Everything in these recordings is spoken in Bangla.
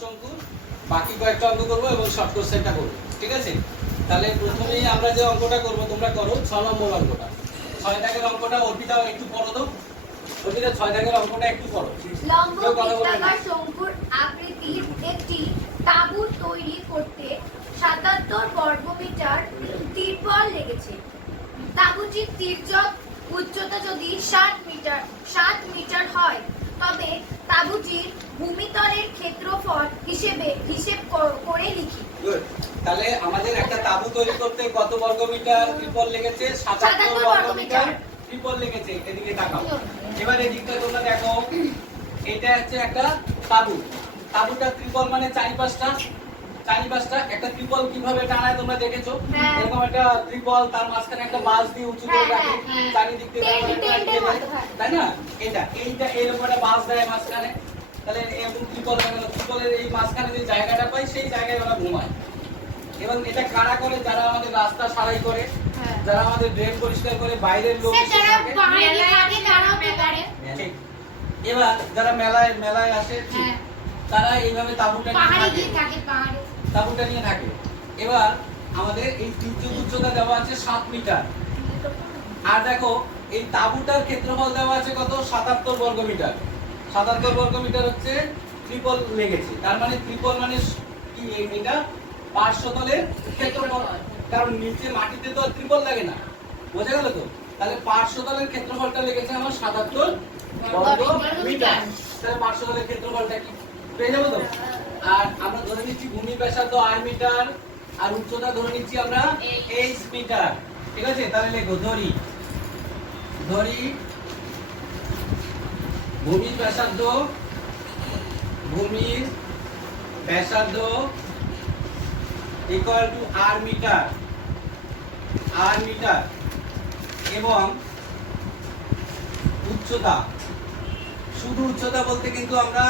শঙ্কুর বাকি কয়েকটা অঙ্ক করব এবং শর্ট কোশ্চেনটা করব, ঠিক আছে? তাহলে প্রথমেই আমরা যে অঙ্কটা করব তোমরা করো 6 নম্বর অঙ্কটা। 6 দাগের অঙ্কটা অর্পিতা একটু পড়ো তো। অর্পিতা 6 দাগের অঙ্কটা একটু পড়ো। লম্ব বৃত্তাকার শঙ্কুর আকৃতির একটি তাঁবু তৈরি করতে ৭৭ বর্গমিটার তিরপল লেগেছে। তাঁবুটির তির্যক উচ্চতা যদি 60 মিটার হয়, তবে তাঁবুটির ভূমিতলের ক্ষেত্রফল হিসেব করে লিখি। গুড। তাহলে আমাদের একটা তাঁবু তৈরি করতে কত বর্গমিটার ত্রিপল লেগেছে? ৭৭ বর্গমিটার ত্রিপল লেগেছে। এদিকে তাকাও। এবার এদিকটা তোমরা দেখো, এটা হচ্ছে একটা তাঁবু। তাঁবুটা ত্রিপল মানে চারিপাশটা একটা ত্রিপল কিভাবে টানায় তোমরা দেখেছো? এরকম একটা ত্রিপল, তার মাঝখানে একটা বাঁশ দিয়ে উঁচু করে রাখে, চারিদিক থেকে তাই না? এইটা এরকম একটা বাঁশ দেয় মাঝখানে। তাহলে এরকম ত্রিপল লাগানো, ত্রিপলের এই মাঝখানে যে জায়গাটা পাই সেই জায়গায় ওরা ঘুমায়। এবং এটা কারা করে? যারা আমাদের রাস্তা সারাই করে, যারা আমাদের ড্রেন পরিষ্কার করে, বাইরের লোক ঠিক। এবার যারা মেলায় আসে তারা এইভাবে তাঁবুটা নিয়ে থাকে। এবার আমাদের এই তির্যক উচ্চতা দেওয়া আছে 7 মিটার। আর দেখো এই তাঁবুটার ক্ষেত্রফল দেওয়া আছে কত? 77 বর্গমিটার। 77 বর্গমিটার হচ্ছে ত্রিপল লেগেছে। তার মানে ত্রিপল মানে কি? এটা পার্শ্বতলের ক্ষেত্রফল। কারণ নিচে মাটিতে তো ত্রিপল লাগে না, বোঝা গেল তো? তাহলে পার্শ্বতলের ক্ষেত্রফলটা লেগেছে আমার 77 বর্গমিটার। তাহলে পার্শ্বতলের ক্ষেত্রফলটা কি পেয়ে যাবো তো? আর আমরা ধরে নিচ্ছি ভূমি ব্যাসার্ধ r মিটার, আর উচ্চতা ধরে নিচ্ছি আমরা h মিটার, ঠিক আছে? তাহলে লেখো ধরি ভূমির ব্যাসার্ধ ইকুয়াল টু r মিটার এবং উচ্চতা। শুধু উচ্চতা বলতে কিন্তু আমরা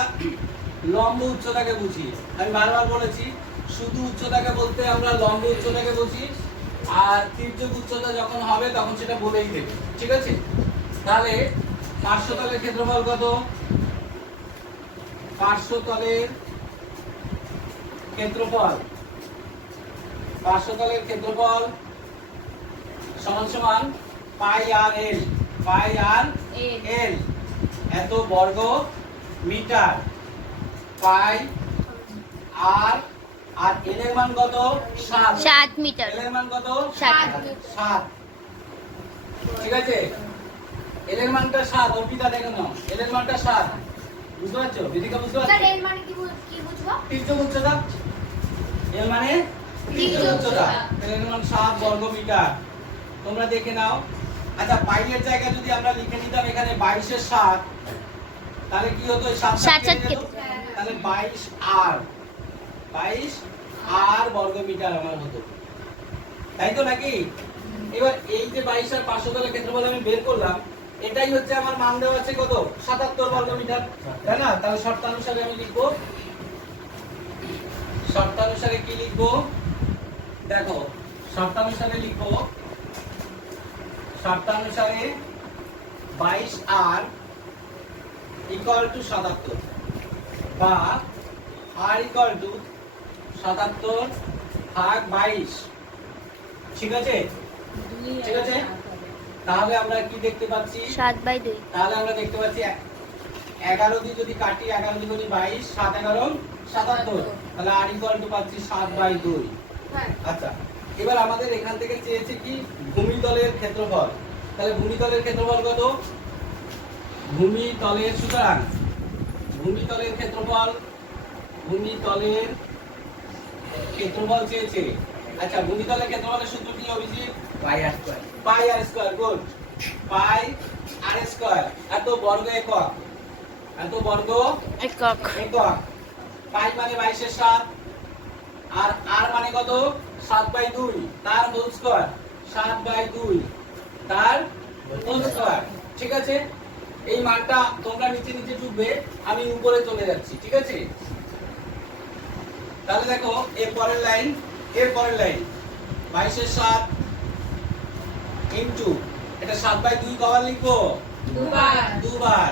লম্ব উচ্চতাকে বুঝি। আমি বারবার বলেছি, শুধু উচ্চতাকে বলতে আমরা লম্ব উচ্চতাকে বুঝি, আর তির্যক উচ্চতা যখন হবে তখন সেটা বলেই দেবে, ঠিক আছে? তাহলে পার্শ্বতলের ক্ষেত্রফল কত? পার্শ্বতলের ক্ষেত্রফল সমান পাই আর এল এত বর্গ মিটার। পাই আর এল এর মান কত? 7 মিটার। এল এর মান কত? 7। ঠিক আছে? এল এর মানটা 7। অর্পিতা দেখো না, এল এর মানটা 7। বুঝতে পারছো? বিদিকা বুঝতে পারছো? স্যার এল মানে কি বুঝবো? তির্যক উচ্চতা। এল মানে তির্যক উচ্চতা। এল এর মান 7 বর্গ মিটার। তোমরা দেখে নাও। আচ্ছা, পাই এর জায়গায় যদি আমরা লিখে নিতাম এখানে 22 এর 7, তাহলে কি হতো? 7 কেটে যেত। তাহলে 22 আর বর্গ মিটার আমার হতো, তাই তো নাকি? এবার এই যে 22 আর পার্শ্বতলের ক্ষেত্রফল আমি বের করলাম, এটাই হচ্ছে আমার মান দেওয়া আছে কত? 77 বর্গ মিটার, তাই না? তাহলে শর্তানুসারে আমি লিখবো, শর্তানুসারে কি লিখবো? দেখো, শর্তানুসারে 22 আর ইকুয়াল টু 77 বা আর ইকুয়াল টু 77 ভাগ 22, ঠিক আছে? তাহলে আমরা কি দেখতে পাচ্ছি? 7/2। তাহলে আমরা দেখতে পাচ্ছি 11 দিয়ে যদি কাটি, 11 দিয়ে যদি 22, 7 11 77, তাহলে আর ইকুয়াল টু পাচ্ছি 7/2। আচ্ছা, এবার আমাদের এখান থেকে চেয়েছে কি? ভূমিতলের ক্ষেত্রফল। তাহলে ভূমিতলের ক্ষেত্রফল কত? সুতরাং ভূমিতলের ক্ষেত্রফল চেয়েছে। আচ্ছা, ভূমিতলের ক্ষেত্রফলের সূত্র কি অভিজিৎ? পাই আর স্কয়ার। গুড। পাই আর স্কয়ার। এত বর্গ একক। পাই মানে 22 এর 7, আর আর মানে কত? 7/2, তার হোল স্কয়ার। 7/2 তার হোল স্কয়ার, ঠিক আছে? এই মানটা তোমরা নিচে টুকবে, আমি উপরে চলে যাচ্ছি, ঠিক আছে? তাহলে দেখো এর পরের লাইন 22 এর 7 ইনটু এটা 7/2 কবার লিখবো? দুবার।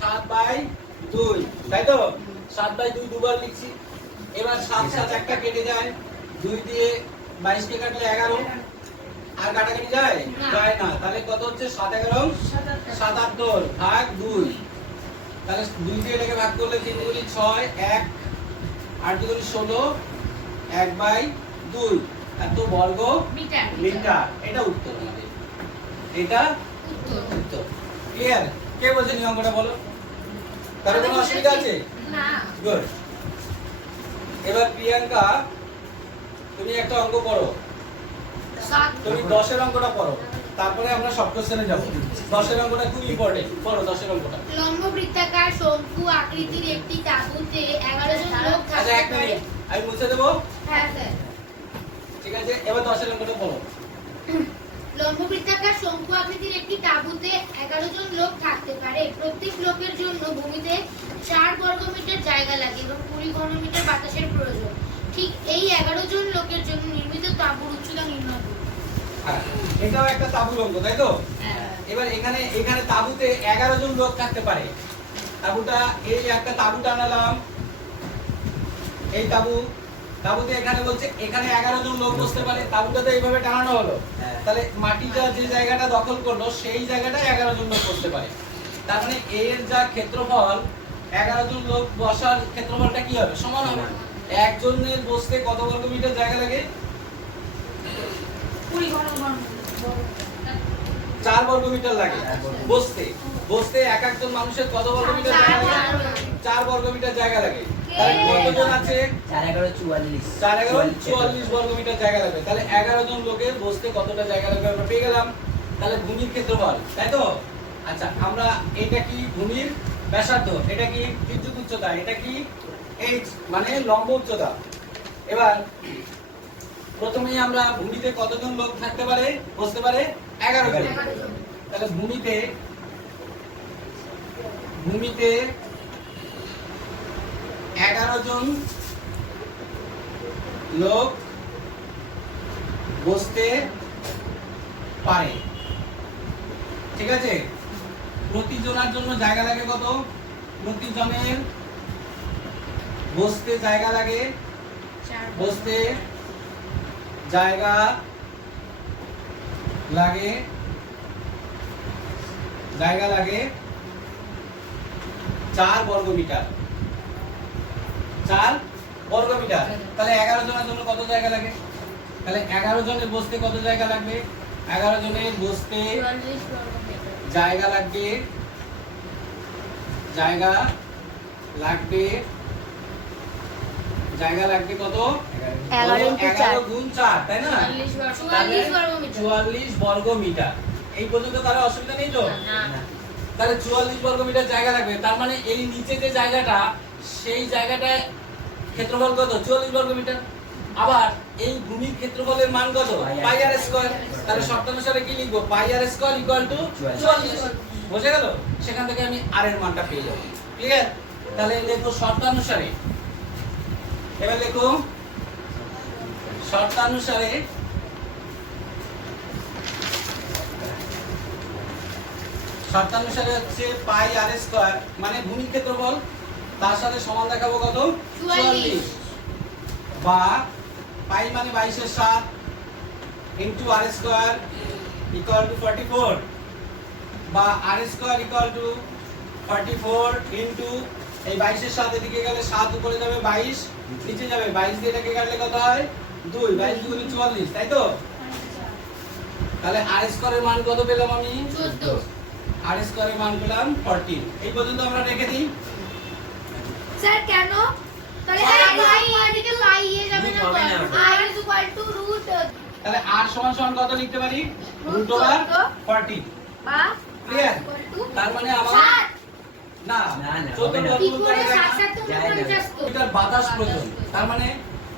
7/2, তাই তো? 7/2 দুবার লিখছি। এবার 7 7 একটা কেটে যায়, 2 দিয়ে 22 কে কাটলে 11, আর কাটাকাটি যায় যায় না, তাহলে কত হচ্ছে 7 11 77 ভাগ 2, তাহলে 2 দিয়ে এটাকে ভাগ করলে 3 দুগুণে 6, 1 8 দুগুণে 16, 1/2 এত বর্গ মিটার। এটা উত্তর আমাদের, এটা উত্তর। ক্লিয়ার? কে বলছে এই অঙ্কটা বলো? তার কোনো অসুবিধা আছে? না। গুড। এবার প্রিয়াঙ্কা, তুমি একটা অঙ্ক করো, তুমি 10 এর অঙ্কটা পড়ো, তারপরে আমরা সব কোশ্চেনে যাব। 10 এর অঙ্কটা খুব ইম্পর্টেন্ট, পড়ো 10 এর অঙ্কটা। লম্ব বৃত্তাকার শঙ্কু আকৃতির একটি তাঁবুতে 11 জন লোক আচ্ছা থাকতে এক পারে। মিনিট, আমি মুছে দেবো। হ্যাঁ স্যার। ঠিক আছে, এবার 10 এর অঙ্কটা পড়ো। লম্ব বৃত্তাকার শঙ্কু আকৃতির একটি তাঁবুতে 11 জন লোক থাকতে পারে। প্রত্যেক লোকের জন্য ভূমিতে 4 বর্গমিটার জায়গা লাগে এবং 20 ঘনমিটার বাতাসের প্রয়োজন। ঠিক এই 11 জন লোকের জন্য নির্মিত তাঁবুর উচ্চতা নির্ণয় করুন। হ্যাঁ, এটাও একটা তাঁবুর অঙ্ক, তাই তো? এবার এখানে তাঁবুতে 11 জন লোক থাকতে পারে। তাঁবুটা, এই একটা তাঁবু টানালাম, এই তাঁবুতে এখানে বলছে এখানে 11 জন লোক বসতে পারে। তাঁবুটা তো এইভাবে টানানো হলো, তাহলে মাটিটা যে জায়গাটা দখল করলো সেই জায়গাটায় 11 জন লোক বসতে পারে। তার মানে এর যা ক্ষেত্রফল, 11 জন লোক বসার ক্ষেত্রফলটা কি হবে? সমান হবে। একজনের বসতে কত বর্গ মিটার জায়গা লাগে? 4 বর্গ মিটার লাগে বসতে এক একজন মানুষের কত বর্গ মিটার জায়গা লাগে? 4 বর্গ মিটার জায়গা লাগে। তাহলে কতজন আছে? 4 11 44 4 11 44 বর্গ মিটার জায়গা লাগবে। তাহলে 11 জন লোকের বসতে কতটা জায়গা লাগবে আমরা পেয়ে গেলাম। তাহলে ভূমির ক্ষেত্রফল, তাই তো? আচ্ছা, আমরা এটা কি ভূমির ব্যাসার্ধ, এটা কি তির্যক উচ্চতা, এটা কি h মানে লম্ব উচ্চতা। এবার প্রথমেই আমরা ভূমিতে কতজন লোক থাকতে পারে, বসতে পারে? 11 জন। তাহলে ভূমিতে 11 জন লোক বসতে পারে। ঠিক আছে, প্রতিজনের জন্য জায়গা লাগে কত? প্রতিজনের বসতে জায়গা লাগে, বসতে জায়গা লাগে 4 বর্গ মিটার। 4 বর্গ মিটার। তাহলে 11 জনের জন্য কত জায়গা লাগে? তাহলে 11 জনের বসতে কত জায়গা লাগবে? 11 জনের বসতে জায়গা লাগবে কত? 11 গুণ 4, তাই না? 44 বর্গ মিটার। এই পর্যন্ত তাহলে অসুবিধা নেই তো? তাহলে 44 বর্গ মিটার জায়গা লাগবে। তার মানে এই নিচে যে জায়গাটা, সেই জায়গাটায় ক্ষেত্রফল কত? 44 বর্গ মিটার। আবার এই ভূমির ক্ষেত্রফলের মান কত? পাই আর স্কয়ার। তাহলে শর্তানুসারে কি লিখবো? পাই আর স্কয়ার ইকুয়াল টু 44। বুঝে গেল? সেখান থেকে আমি আর এর মানটা পেয়ে যাব। ক্লিয়ার? তাহলে লিখো শর্তানুসারে। এবার লিখো শর্তানুসারে হচ্ছে পাই আর স্কয়ার মানে ভূমির ক্ষেত্রফল, তার সাথে সমান দেখাবো কত? 44 বা পাই মানে 22 এর 7 into r square equal to 44 বা r square equal to 44 into এই 22 এর 7 এদিকে গেলে 7 উপরে যাবে, 22 নিচে যাবে, 22 দিয়ে এটাকে কাটলে কত হয়? 2, 22 দুগুণে 44, তাই তো? তাহলে আর স্কয়ারের মান কত পেলাম আমি? 14। আর স্কয়ারের মান পেলাম 14। এই পর্যন্ত আমরা রেখে দিই। স্যার কেন? তাহলে পাই এদিকে পাই এ যাবে না, r is equal to root। তাহলে r সমান সমান কত লিখতে পারি? root over 14 বা ক্লিয়ার? তার মানে আমার না 14 কি করে 7 তো 49 তো মিটার বাতাস প্রয়োজন। তার মানে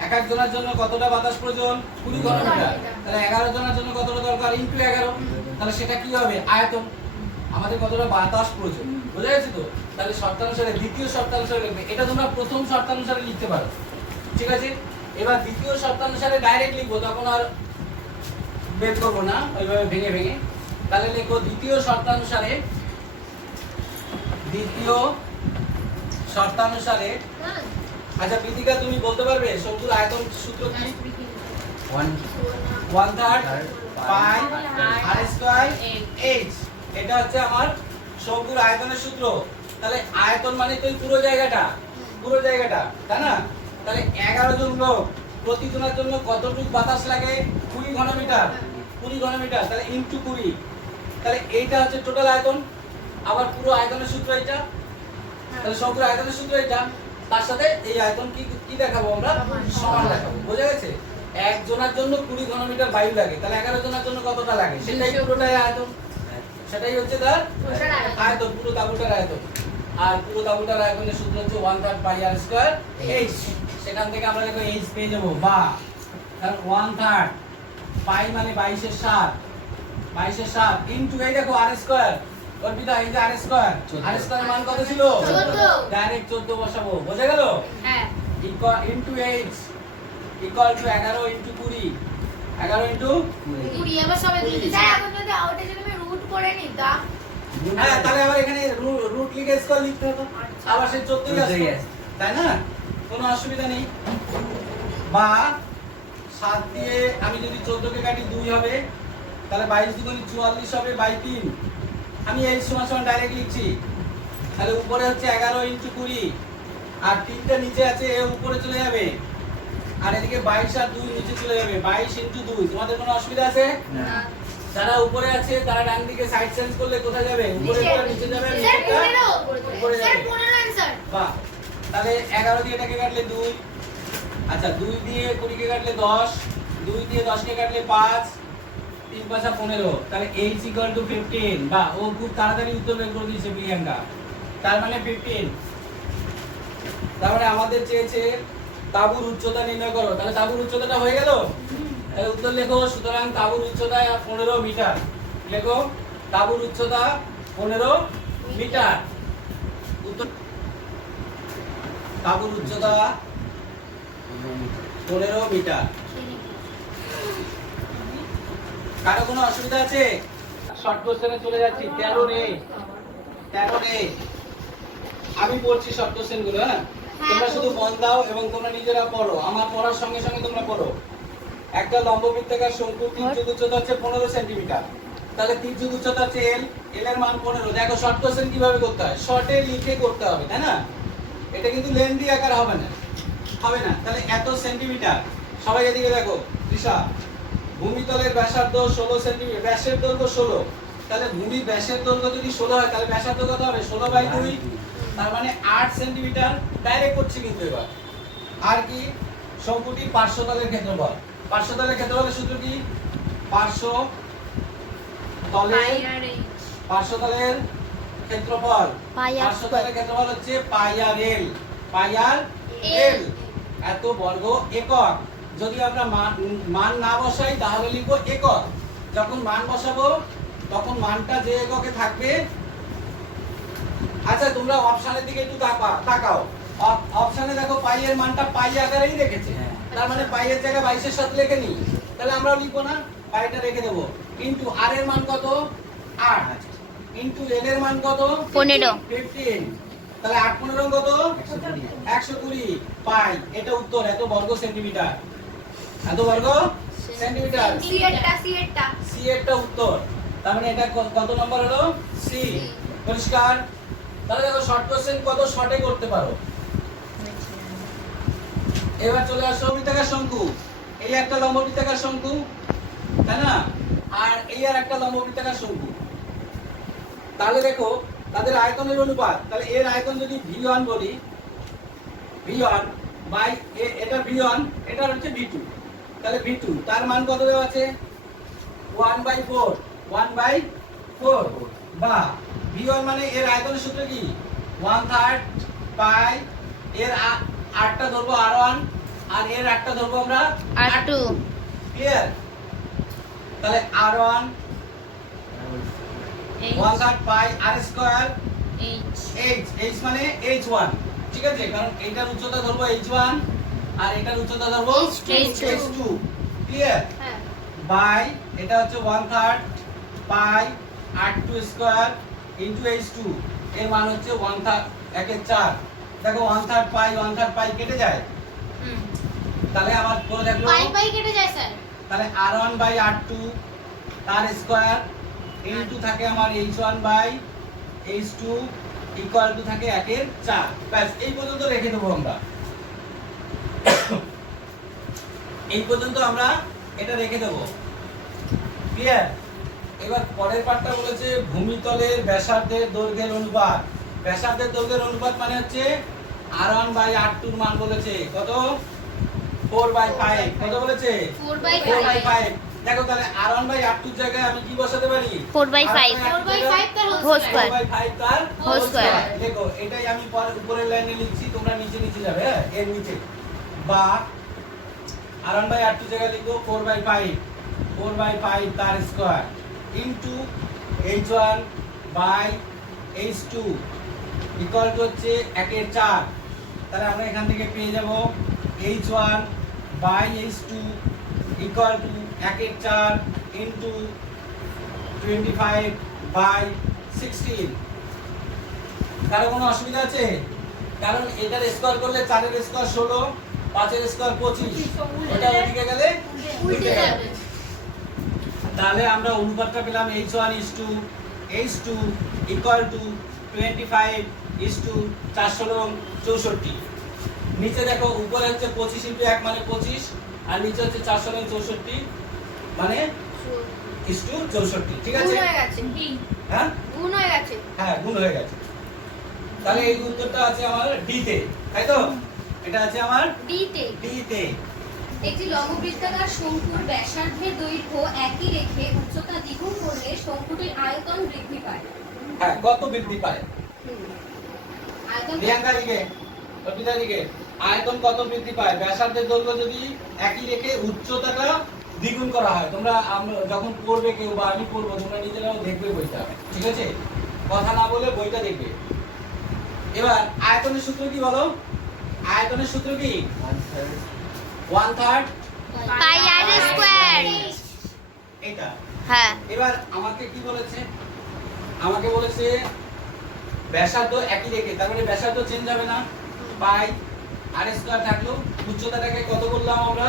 এক এক জনের জন্য কতটা বাতাস প্রয়োজন? 20 ঘন মিটার। তাহলে 11 জনের জন্য কতটা দরকার? ইনটু 11। তাহলে সেটা কি হবে? আয়তন। আমাদের কতটা বাতাস প্রয়োজন, বুঝা গেছে তো? তাহলে শর্তানুসারে, দ্বিতীয় শর্তানুসারে লিখবে। এটা তোমরা প্রথম শর্তানুসারে লিখতে পারো, ঠিক আছে? এবার দ্বিতীয় শর্তানুসারে ডাইরেক্ট লিখবো, তখন আর বের করবো না ওইভাবে ভেঙে ভেঙে। তাহলে লিখো দ্বিতীয় শর্তানুসারে। আচ্ছা বিদিকা, তুমি বলতে পারবে শঙ্কুর আয়তন সূত্র কি? 1/3 পাই আর স্কয়ার এইচ। এটা হচ্ছে আমার শঙ্কুর আয়তনের সূত্র। তাহলে আয়তন মানে তো এই পুরো জায়গাটা, তাই না? তাহলে 11 জন লোক প্রতিজনের জন্য কতটুকু বাতাস লাগে? 20 ঘনমিটার। তাহলে ইনটু 20। তাহলে এইটা হচ্ছে টোটাল আয়তন। আবার পুরো আয়তনের সূত্র এটা। তাহলে শঙ্কুর আয়তনের সূত্র এটা। তার সাথে এই আয়তন কি দেখাবো আমরা? সমান দেখাবো। বোঝা গেছে? একজনের জন্য 20 ঘনমিটার বায়ু লাগে, তাহলে 11 জনের জন্য কতটা লাগে? সেটাই পুরোটাই আয়তন। সেটাই হচ্ছে তার আয়তন, পুরো তাঁবুটার আয়তন। আর পুরো তাঁবুটার আয়তনের সূত্র হচ্ছে 1/3 পাই আর স্কয়ার এইচ। সেখান থেকে আমরা দেখো এইচ পেয়ে যাবো, বা তাহলে 1/3 পাই মানে 22/7 ইনটু এই দেখো আর স্কয়ার। অর্পিতা, এই যে আর স্কয়ার, মান কত ছিল? 14। ডাইরেক্ট 14 বসাবো। বোঝা গেল? হ্যাঁ। Equal into H equal to 11 into 20। 11 into 20 আবার সবাই দিতে স্যার এখন যদি আউটে যদি আমি রুট করে নিতাম, হ্যাঁ, তাহলে আবার এখানে রুট লিখে স্কয়ার লিখতে হতো। আবার সেই 14ই আসবে, তাই না? কোনো অসুবিধা নেই। বা 7 দিয়ে আমি যদি 14 কে কাটি 2 হবে, তাহলে 22 দুগুণ 44 হবে বাই 3। আমি এই সমান ডাইরেক্ট লিখছি। তাহলে উপরে হচ্ছে 11 ইনটু 20 আর 3টা নিচে আছে, এ উপরে চলে যাবে। আর এদিকে 22 আর 2 নিচে চলে যাবে। 22 ইনটু 2। তোমাদের কোনো অসুবিধা আছে? না। যারা উপরে আছে তারা ডান দিকে সাইড চেঞ্জ করলে কোথায় যাবে? উপরে নিচে। করে নিচে যাবে, স্যার নিচেরটা 15 উপরে স্যার যাবে। 15 आंसर। বাহ, তাহলে 11 দিয়ে এটাকে কাটলে 2। আচ্ছা 2 দিয়ে 20 কে কাটলে 10, 2 দিয়ে 10 কে কাটলে 5, 3 5 15। তাহলে h ইকুয়াল টু 15। বাহ, ও খুব তাড়াতাড়ি উত্তর বের করে দিয়েছে প্রিয়াঙ্কা। তার মানে 15। তার মানে আমাদের চেয়েছে তাঁবুর উচ্চতা নির্ণয় করো। তাহলে তাঁবুর উচ্চতাটা হয়ে গেল। তাহলে উত্তর লেখো। সুতরাং তাঁবুর উচ্চতা 15 মিটার। লেখো তাঁবুর উচ্চতা 15 মিটার। উত্তর তাঁবুর উচ্চতা 15 মিটার। কারো কোনো অসুবিধা আছে? শর্ট কোশ্চেনে চলে যাচ্ছি। 13 রে আমি বলছি শর্ট কোশ্চেন গুলো। হ্যাঁ, তোমরা শুধু মন দাও এবং তোমরা নিজেরা পড়ো। আমার পড়ার সঙ্গে সঙ্গে তোমরা পড়ো। একটা লম্ববৃত্তাকার শঙ্কুর তির্যক উচ্চতা হচ্ছে 15 সেন্টিমিটার। তাহলে তির্যক উচ্চতা হচ্ছে এল এর মান 15। দেখো শর্ট কোশ্চেন কিভাবে করতে হয়? শর্টে লিখে করতে হবে, তাই না? এটা কিন্তু লেন্থি আকার হবে না। তাহলে এত সেন্টিমিটার। সবাই এদিকে দেখো। তৃষা, ভূমিতলের ব্যাসার্ধ 16 সেন্টিমিটার, ব্যাসের দৈর্ঘ্য 16। তাহলে ভূমির ব্যাসের দৈর্ঘ্য যদি 16 হয়, তাহলে ব্যাসার্ধ কত হবে? 16/2। তার মানে 8 সেন্টিমিটার। ডাইরেক্ট করছি কিন্তু এবার। আর কি? শঙ্কুটির পার্শ্বতলের ক্ষেত্রফল। পার্শ্বতলের ক্ষেত্রফলের সূত্র কি? পার্শ্বতলের ক্ষেত্রফল। পার্শ্বতলের ক্ষেত্রফল হচ্ছে পাই আর এল। এত বর্গ একক। যদি আমরা মান না বসাই তাহলে লিখবো একক। যখন মান বসাবো তখন মানটা যে এককে থাকবে। আচ্ছা তোমরা অপশনের দিকে একটু তাকাও। অপশনে দেখো পাই এর মানটা পাই আকারেই রেখেছে। তার মানে পাই এর জায়গায় 22 এর সাথে লিখে নি। তাহলে আমরাও লিখবো না, পাইটা রেখে দেবো। কিন্তু আর এর মান কত? 8। কিন্তু এল এর মান কত? 15। তাহলে 8 15 কত? 120 পাই। এটা উত্তর। এত বর্গ সেন্টিমিটার। এত বর্গ সেন্টিমিটার। সি এরটা উত্তর। তার মানে এটা কত নম্বর হলো? সি। পরিষ্কার? তাহলে দেখো শর্ট কোশ্চেন কত শর্টে করতে পারো। এবার চলে আসো বৃত্তাকার শঙ্কু। এই একটা লম্ববৃত্তাকার শঙ্কু, তাই না? আর এই আর একটা লম্ববৃত্তাকার শঙ্কু। তাহলে দেখো তাদের আয়তনের অনুপাত। তাহলে এর আয়তন যদি v1 বলি, v1 বাই এটা v1, এটা হচ্ছে v2। তাহলে v2 তার মান কত দেওয়া আছে? 1/4। বা v1 মানে এর আয়তনের সূত্র কি? 1/3 পাই এর 8টা ধরবো r1 আর এর 8টা ধরবো আমরা r2। ক্লিয়ার? তাহলে r1 1/3 পাই r স্কয়ার h মানে h1। ঠিক আছে? কারণ এটার উচ্চতা ধরবো h1 আর এটার উচ্চতা ধরবো h2। ক্লিয়ার? হ্যাঁ। বাই এটা হচ্ছে 1/3 পাই r2 স্কয়ার ইনটু h2। এর মান হচ্ছে 1/3 4। দেখো 1/3 পাই 1/3 পাই কেটে যায়, তাহলে আমার পরে দেখো পাই পাই কেটে যায় স্যার। তাহলে r1 বাই r2 তার স্কয়ার ইনটু থাকে আমার h1 by h2 equal two থাকে 1/4। ব্যাস এই পর্যন্ত রেখে দেবো আমরা, এই পর্যন্ত আমরা এটা রেখে দেবো। ক্লিয়ার? এবার পরের পার্টটা বলেছে ভূমিতলের ব্যাসার্ধের দৈর্ঘ্যের অনুপাত। ব্যাসার্ধের দৈর্ঘ্যের অনুপাত মানে হচ্ছে r1 বাই r2 এর মান বলেছে কত, 4/5। কত বলেছে? 4/5। দেখো তাহলে r1 বাই r2 এর জায়গায় আমি কি বসাতে পারি? 4/5 4/5 তার হোল স্কয়ার। 4/5 তার হোল স্কয়ার। দেখো এটাই আমি উপরের লাইনে লিখছি, তোমরা নিচে নিচে যাবে, হ্যাঁ এর নিচে। বা r1 বাই r2 জায়গায় লিখবো 4/5 তার square into h1 by h2 equal to হচ্ছে 1/4। তাহলে আমরা এখান থেকে পেয়ে যাব h1 by h2 equal two 1/4 into 25/16। কারো কোনো অসুবিধা আছে? কারণ এটার স্কয়ার করলে 4 এর স্কয়ার 16, 5 এর স্কয়ার 25, ওটা ওদিকে গেলে উল্টে যাবে। তাহলে আমরা অনুপাতটা পেলাম h1:h2 ইকুয়াল টু 25:4 নিচে দেখো উপরে হচ্ছে 25 × 1 মানে 25, আর নিচে হচ্ছে 4/64 মানে 64। ঠিক আছে? গুণ হয়ে গেছে। হ্যাঁ গুণ হয়ে গেছে। হ্যাঁ গুণ হয়ে গেছে। তাহলে এই উত্তরটা আছে আমার ডি তে, তাই তো? এটা আছে আমার ডি তে। ডি তে। একটি লম্ববৃত্তাকার শঙ্কুর ব্যাসার্ধের দৈর্ঘ্য একই রেখে উচ্চতা দ্বিগুণ করলে শঙ্কুটির আয়তন বৃদ্ধি পায়। হ্যাঁ কত বৃদ্ধি পায়? আয়তন প্রিয়াঙ্কা লিখে, অর্পিতা লিখে, আয়তন কত বৃদ্ধি পায়? ব্যাসার্ধের দৈর্ঘ্য যদি একই রেখে উচ্চতাটা দ্বিগুণ করা হয়। তোমরা যখন পড়বে কেউ বা আমি পড়বো, তোমরা নিজেরাও দেখবে বইটা, ঠিক আছে? কথা না বলে বইটা দেখবে। এবার আয়তনের সূত্র কি বলো? আয়তনের সূত্র কি? 1/3 পাই আর স্কয়ার। এটা। হ্যাঁ এবার আমাকে কি বলেছে? আমাকে বলেছে ব্যাসার্ধ একই রেখে, তার মানে ব্যাসার্ধ চেঞ্জ হবে না, পাই আর স্কয়ার থাকলো। উচ্চতাটাকে কত করলাম আমরা?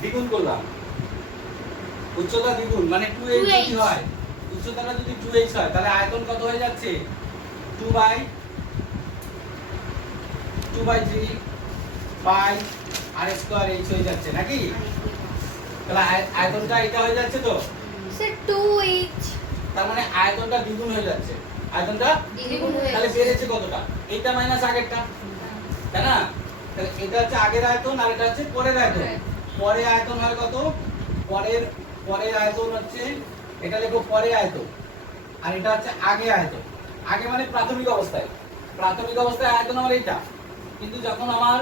দ্বিগুণ করলাম। উচ্চতা দ্বিগুণ মানে 2h যদি হয়, উচ্চতাটা যদি 2h হয় তাহলে আয়তন কত হয়ে যাচ্ছে? 2/3 পাই আর স্কয়ার h হয়ে যাচ্ছে নাকি? তাহলে আয়তনটা এটা হয়ে যাচ্ছে তো, সে 2h। তার মানে আয়তনটা দ্বিগুণ হয়ে যাচ্ছে। আয়তনটা দ্বিগুণ হয়ে তাহলে বেড়েছে কতটা? এইটা মাইনাস আগেরটা, তাই না? তাহলে এটা হচ্ছে আগের আয়তন আর এটা হচ্ছে পরের আয়তন। পরের আয়তন হয় কত? পরের আয়তন হচ্ছে, এটা লিখো পরে আয়তন, আর এটা হচ্ছে আগে আয়তন। আগে মানে প্রাথমিক অবস্থায়, প্রাথমিক অবস্থায় আয়তন আমার এইটা, কিন্তু যখন আমার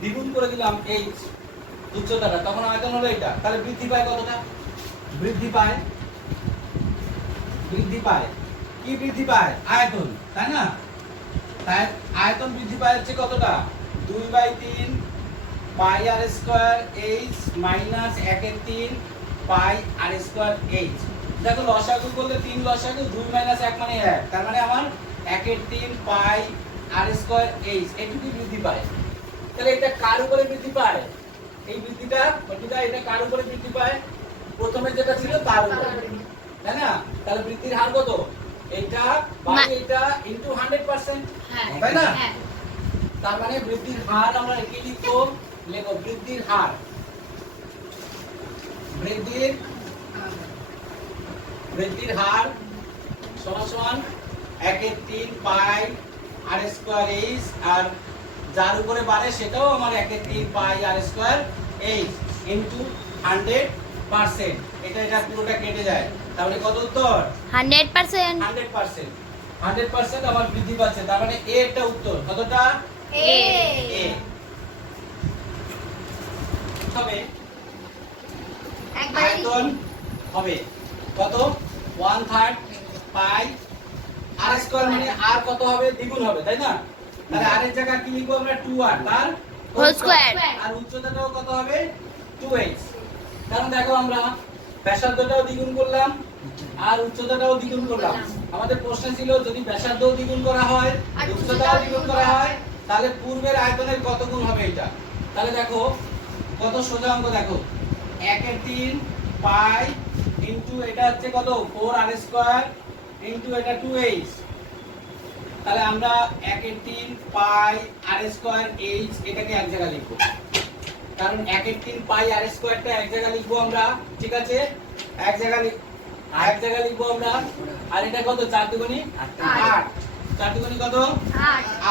দ্বিগুণ করে দিলাম এই উচ্চতাটা, তখন আয়তন হলো এটা। তাহলে বৃদ্ধি পায় কতটা? বৃদ্ধি পায় কি বৃদ্ধি পায়? আয়তন, তাই না? তাই আয়তন বৃদ্ধি পায় হচ্ছে কতটা? 2/3 পাই আর স্কয়ার h মাইনাস 1/3 পাই আর স্কয়ার h। দেখো লসাগু করলে 3 লসাগু, 2 - 1 মানে 1, তার মানে আমার 1/3 পাই আর স্কয়ার h এটুকু বৃদ্ধি পায়। তাহলে এটা কার উপরে বৃদ্ধি পায়? এই বৃদ্ধিটা এটা কার উপরে বৃদ্ধি পায়? প্রথমে যেটা ছিল তার উপরে, তাই না? তাহলে বৃদ্ধির হার কত? এটা বাই এটা ইনটু 100%, হ্যাঁ তাই না? হ্যাঁ। তার মানে বৃদ্ধির হার আমরা কি লিখবো? লেখো বৃদ্ধির হার। বৃদ্ধির হার সমান সমান 1/3 পাই আর স্কয়ার h, আর যার উপরে বাড়ে সেটাও আমার 1/3 পাই আর স্কয়ার h ইনটু 100%। এটা পুরোটা কেটে যায়, তাহলে কত উত্তর? 100%। 100% আমার বৃদ্ধি পাচ্ছে, তার মানে এ একটা উত্তর। কতটা? এ এ হবে আয়তন হবে কত? 1/3 পাই আর স্কয়ার, মানে আর কত হবে? দ্বিগুণ হবে, তাই না? তাহলে আর এর জায়গায় কি লিখবো আমরা? 2r তার হোল স্কয়ার। আর উচ্চতাটাও কত হবে? 2h। কারণ দেখো আমরা ব্যাসার্ধটাও দ্বিগুণ করলাম আর উচ্চতাটাও দ্বিগুণ করলাম। আমাদের প্রশ্ন ছিল যদি ব্যাসার্ধও দ্বিগুণ করা হয়, উচ্চতাও দ্বিগুণ করা হয়, তাহলে পূর্বের আয়তনের কত গুণ হবে এটা? তাহলে দেখো কত সোজা অঙ্ক, দেখো 1/3 পাই ইনটু এটা হচ্ছে কত 4r² ইনটু এটা 2h। তাহলে আমরা 1/3 পাই r² h এটাকে এক জায়গায় লিখবো, কারণ 1/3 পাই r² টা এক জায়গায় লিখবো আমরা, ঠিক আছে? এক জায়গায় লিখবো আমরা। আর এটা কত 4 দুগুণী 8, 4 দুগুণী কত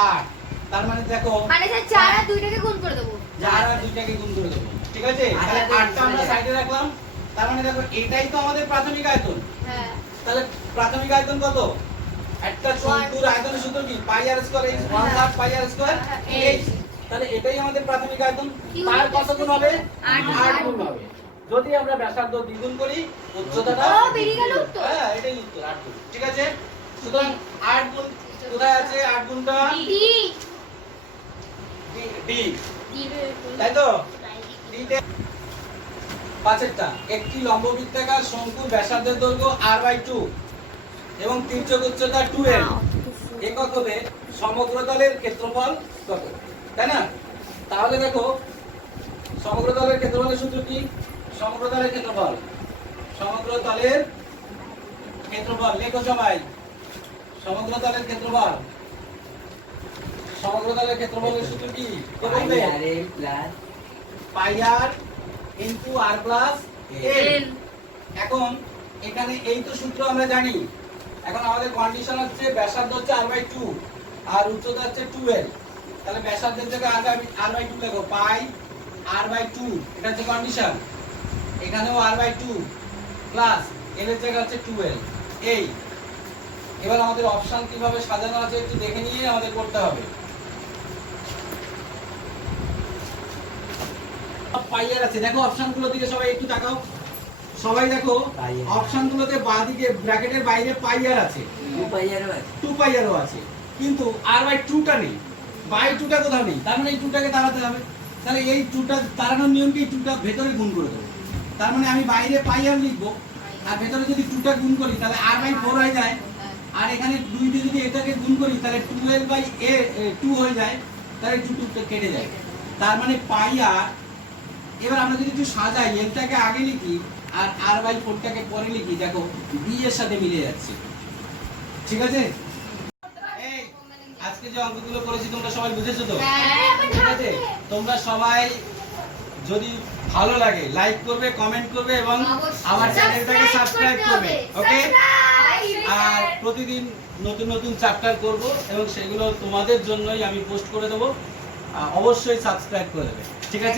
8। তার মানে দেখো মানে স্যার 4 আর 2টাকে গুণ করে দেবো। 4 আর 2টাকে গুণ করে দেবো, ঠিক আছে? তাহলে 8টা আমরা সাইডে রাখলাম। তার মানে দেখো এটাই তো আমাদের প্রাথমিক আয়তন। হ্যাঁ তাহলে প্রাথমিক আয়তন কত? একটা শঙ্কুর আয়তনের সূত্র কি? পাই r² h 1/2 পাই r² h। তাহলে এটাই আমাদের প্রাথমিক আয়তন। তার কত গুণ হবে? 8 গুণ হবে। যদি আমরা ব্যাসার্ধ দ্বিগুণ করি, উচ্চতাটা ও, বেরিয়ে গেল উত্তর। হ্যাঁ, এটাই উত্তর 8 গুণ, ঠিক আছে? সুতরাং 8 গুণ কোথায় আছে? 8 গুণটা ডি, তাই তো? ডিতে পাঁচেরটা, একটি লম্ববৃত্তাকার শঙ্কুর ব্যাসার্ধের দৈর্ঘ্য r/2 এবং তির্যক উচ্চতা 2l একক হলে সমগ্র তলের ক্ষেত্রফল কত? তাই না? তাহলে দেখো সমগ্র তলের ক্ষেত্রফলের সূত্র কি? সমগ্র তলের ক্ষেত্রফল লেখো সবাই। সমগ্র তলের ক্ষেত্রফলের সূত্র কি? কে বলবে? পাই r into r plus l। এখন এখানে এই তো সূত্র আমরা জানি। এখন আমাদের কন্ডিশন হচ্ছে ব্যাসার্ধ হচ্ছে r/2 আর উচ্চতা হচ্ছে 2l। তাহলে ব্যাসার্ধের জায়গায় r/2 লেখো, পাই r/2, এটা হচ্ছে কন্ডিশন। এখানেও r/2 প্লাস l এর জায়গা হচ্ছে 2l। এই এবার আমাদের অপশন কিভাবে সাজানো আছে একটু দেখে নিয়ে আমাদের করতে হবে। পাইয়ার আছে, দেখো অপশনগুলোর দিকে সবাই একটু তাকাও। সবাই দেখো অপশনগুলোতে বাঁদিকে ব্র্যাকেটের বাইরে পাইয়ার আছে, 2 পাইয়ারও আছে, কিন্তু r/2টা নেই, বাই 2টা কোথাও নেই। তার মানে এই 2টাকে তাড়াতে হবে। তাহলে এই 2টা তাড়ানোর নিয়ম কি? 2টা ভেতরে গুণ করে দেবো। তার মানে আমি বাইরে পাইয়ার লিখবো, আর ভেতরে যদি 2টা গুণ করি তাহলে r/4 হয়ে যায়। আর এখানে 2 দিয়ে যদি এটাকে গুণ করি তাহলে 2l/2 হয়ে যায়, তাহলে 2 কেটে যায়। তার মানে পাইয়ার। এবার আমরা যদি একটু সাজাই, এলটাকে আগে লিখি আর r/4টাকে পরে লিখি, দেখো বি এর সাথে মিলে যাচ্ছে, ঠিক আছে? এই আজকে যে অঙ্কগুলো করেছি তোমরা সবাই বুঝেছো তো? ঠিক আছে? তোমরা সবাই যদি ভালো লাগে লাইক করবে, কমেন্ট করবে এবং আমার চ্যানেলটাকে সাবস্ক্রাইব করবে, ওকে? আর প্রতিদিন নতুন নতুন চ্যাপ্টার করব এবং সেগুলো তোমাদের জন্যই আমি পোস্ট করে দেবো। অবশ্যই সাবস্ক্রাইব করে দেবে, ঠিক আছে?